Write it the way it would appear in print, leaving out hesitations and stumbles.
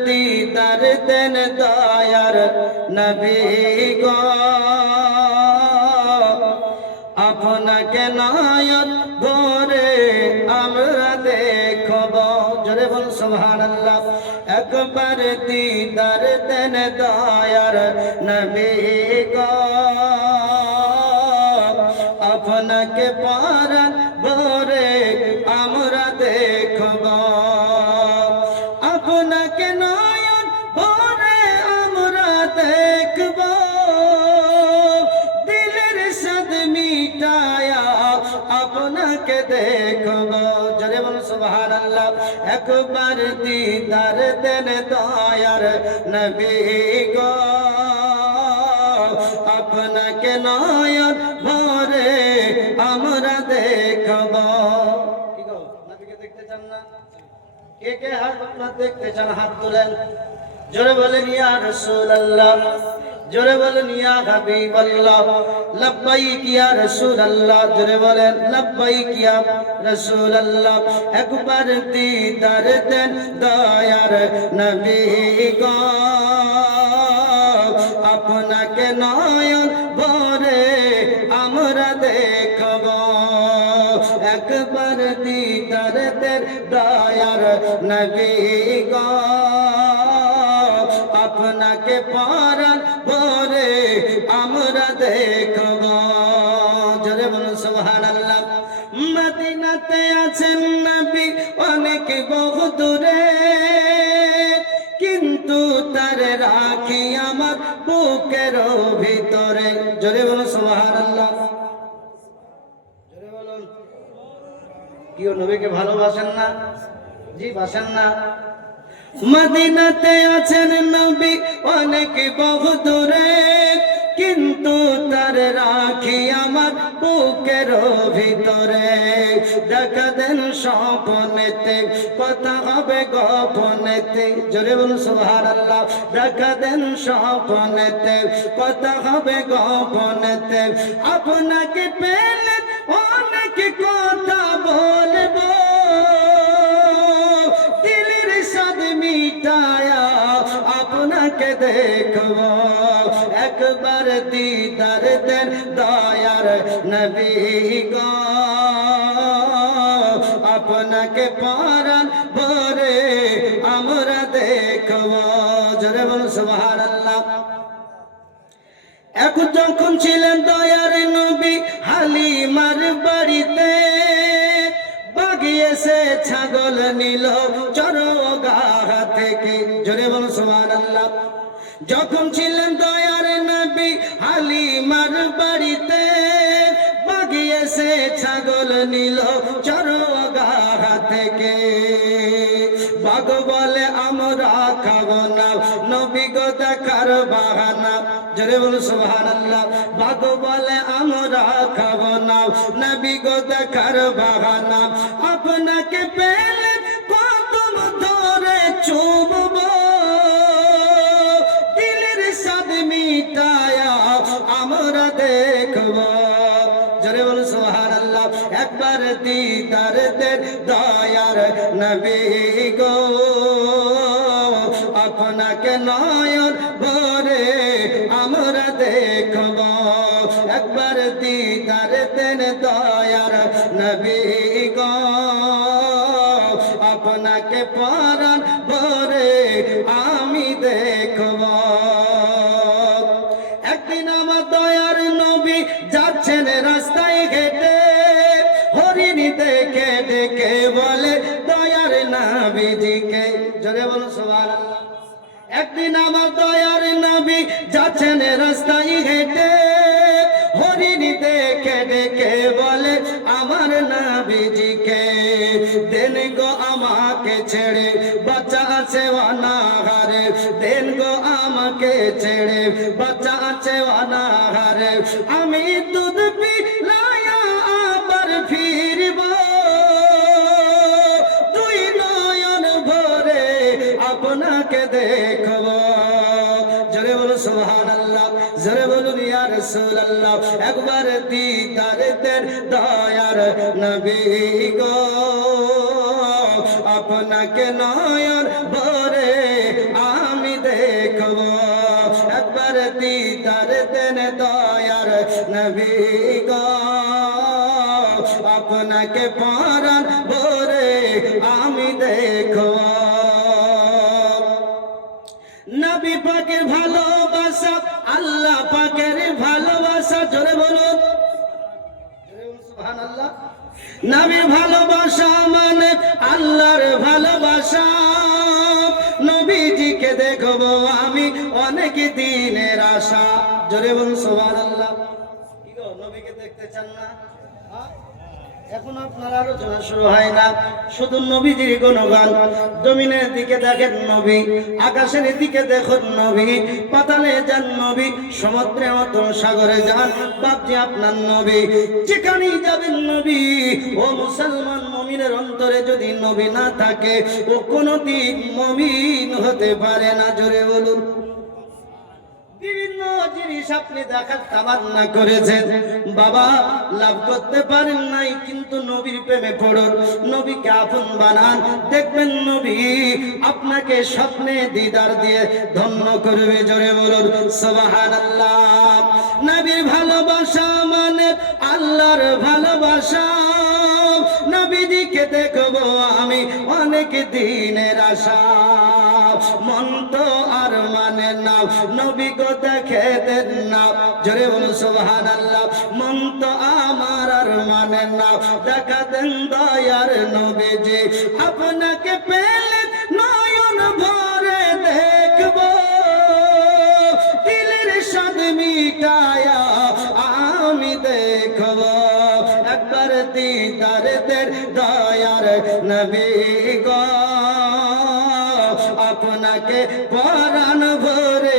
दीदार देन दयार नबी गो আপনাকে নয়ন ভরে আমরা দেখব জোরে বল সুবহানাল্লাহ একবার দীদার দেন দয়ার নবী গো আপনাকে পরাণ ভরে আমরা দেখব আপনাকে নয়ন ভরে আমরা দেখব দিলের সাদ মিটায়া আপনাকে দেখব জোরে বল সুবহানাল্লাহ একবার দীদার দেন দয়ার নবী গো আপনাকে নয়ন ভরে আমরা দেখব কি গো নবীকে দেখতে চান না কে কে হাত আপনারা দেখতে চান হাত তোলেন জোরে বলেন ইয়া রাসূলুল্লাহ জোরে বলেন ইয়া হাবিবাল্লাহ লব্বাইক ইয়া রাসূলুল্লাহ জোরে বলেন লব্বাইক ইয়া রাসূলুল্লাহ একবার দীদার দেন দয়ার নবী গো আপনাকে নয়ন ভরে আমরা দেখব একবার দীদার দেন দয়ার নবী গো আপনাকে পরাণ ভরে আমরা দেখব জোরে বলুন সুবহানাল্লাহ মদিনাতে আছেন নবী অনেক বহু দূরে কিন্তু তার রাখি আমার বুকের ভিতরে জোরে বলুন সুবহানাল্লাহ জোরে বলুন কি নবীকে ভালোবাসেন না জি বাসেন না মদিনাতে আছেন নবী অনেক বহু দূরে কিন্তু তার রাখি আমার বুকের ভিতরে দেখা দেন স্বপ্নেতে কথা হবে গোপনেতে জোরে বলুন সুবহানাল্লাহ দেখা দেন স্বপ্নেতে কথা হবে গোপনেতে আপনাকে পেলে অনেক কথা বলবো মিটায়া আপনাকে দেখব একবার দীদার দেন দয়ার নবী গো আপনাকে পরাণ ভরে আমরা দেখব জোরে বলুন সুবহানাল্লাহ এখন যখন ছিলেন দয়ার নবী হালিমার বাড়িতে বাগিয়েছে ছাগল নিল চরগা থেকে জোরে বলুন সুবহানাল্লাহ যখন ছিলেন দয়ার নবী হালিমার বাড়িতে বাগিয়েছে ছাগল নিল চরগা থেকে বাঘ বলে আমরা খাবো না নবী গো দেখার বাহানা জোরে বলুন সুবহানাল্লাহ বাঘ বলে আমরা খাবো না নবী গো দেখার বাহানা আপনাকে পেলে কদম ধরে চুমব দিলের সাদ মিটায়া আমরা দেখব জোরে বলুন সুবহানাল্লাহ একবার দীদার দেন দয়ার নবী গো আপনাকে নয়ন ভরে আমরা দেখব একবার দীদার দেন দয়ার নবী গো আপনাকে পরাণ ভরে আমি দেখব একদিন আমার দয়ার নবী যাচ্ছেন রাস্তায় হেঁটে হরিণ দেখে দেখে বলে দয়ার নবীজিকে জোরে বলুন সুবহানাল্লাহ একদিন আমার দয়ার নবী যাচ্ছেন রাস্তায় হেঁটে হরিণ দেখে দেখে বলে আমার নবীজিকে দেন গো আমাকে ছেড়ে বাচ্চা আছে অনাহারে দেন গো আমাকে ছেড়ে বাচ্চা আছে অনাহারে আমি দুধ পিলায়া আবার ফিরব দুই নয়ন ভরে আপনাকে দেখব জোরে বলুন সুবহানাল্লাহ জোরে বলুন ইয়া রাসূলুল্লাহ একবার দীদার দেন দয়ার নবী গো আপনাকে নয়ন ভরে গো আপনাকে পরাণ ভরে আমি দেখো। নবী পাকের ভালোবাসা আল্লাহ পাকের ভালোবাসা, জোরে বলুন সুবহানাল্লাহ। নবীর ভালোবাসা মানে আল্লাহর ভালোবাসা। নবীজিকে দেখবো আমি অনেক দিনের আশা, জোরে বলুন সুবহানাল্লাহ। কি গো নবীকে দেখতে চান না? এখন আপনার আলোচনা শুরু হয় না, শুধু নবীজির গুণগান। জমিনের দিকে দেখেন নবী, আকাশের দিকে দেখুন নবী, পাতালে যান নবী, সমুদ্রে অতল সাগরে যান, বাপজি আপনার নবী। যেখানেই যাবেন নবী। ও মুসলমান, মুমিনের অন্তরে যদি নবী না থাকে ও কোনোদিন মুমিন হতে পারে না, জোরে বলুন। বিভিন্ন জিনিস আপনি দেখার তামান্না করেছেন বাবা, লাভ করতে পারেন নাই, কিন্তু নবীর প্রেমে পড়ুন, নবীকে আপন বানান, দেখবেন নবী আপনাকে স্বপ্নে দিদার দিয়ে ধন্য করবে, জোরে বলুন সুবহানাল্লাহ। নবীর ভালোবাসা মানে আল্লাহর ভালোবাসা। নবীজিকে দেখবো আমি অনেক দিনের আশা, মন তো আর মানে না নবী গো দেখে দেন না, জোরে বলুন সুবহানাল্লাহ। মন তো আমার আর মানে না দেখা দেন দয়ার নবীজি, আপনাকে পেলে নয়ন ভরে দেখবো, দিলের স্বাদ মিটায়া আমি দেখবো, একবার দিদার দের দয়ার নবী গো আপনাকে পরাণ ভরে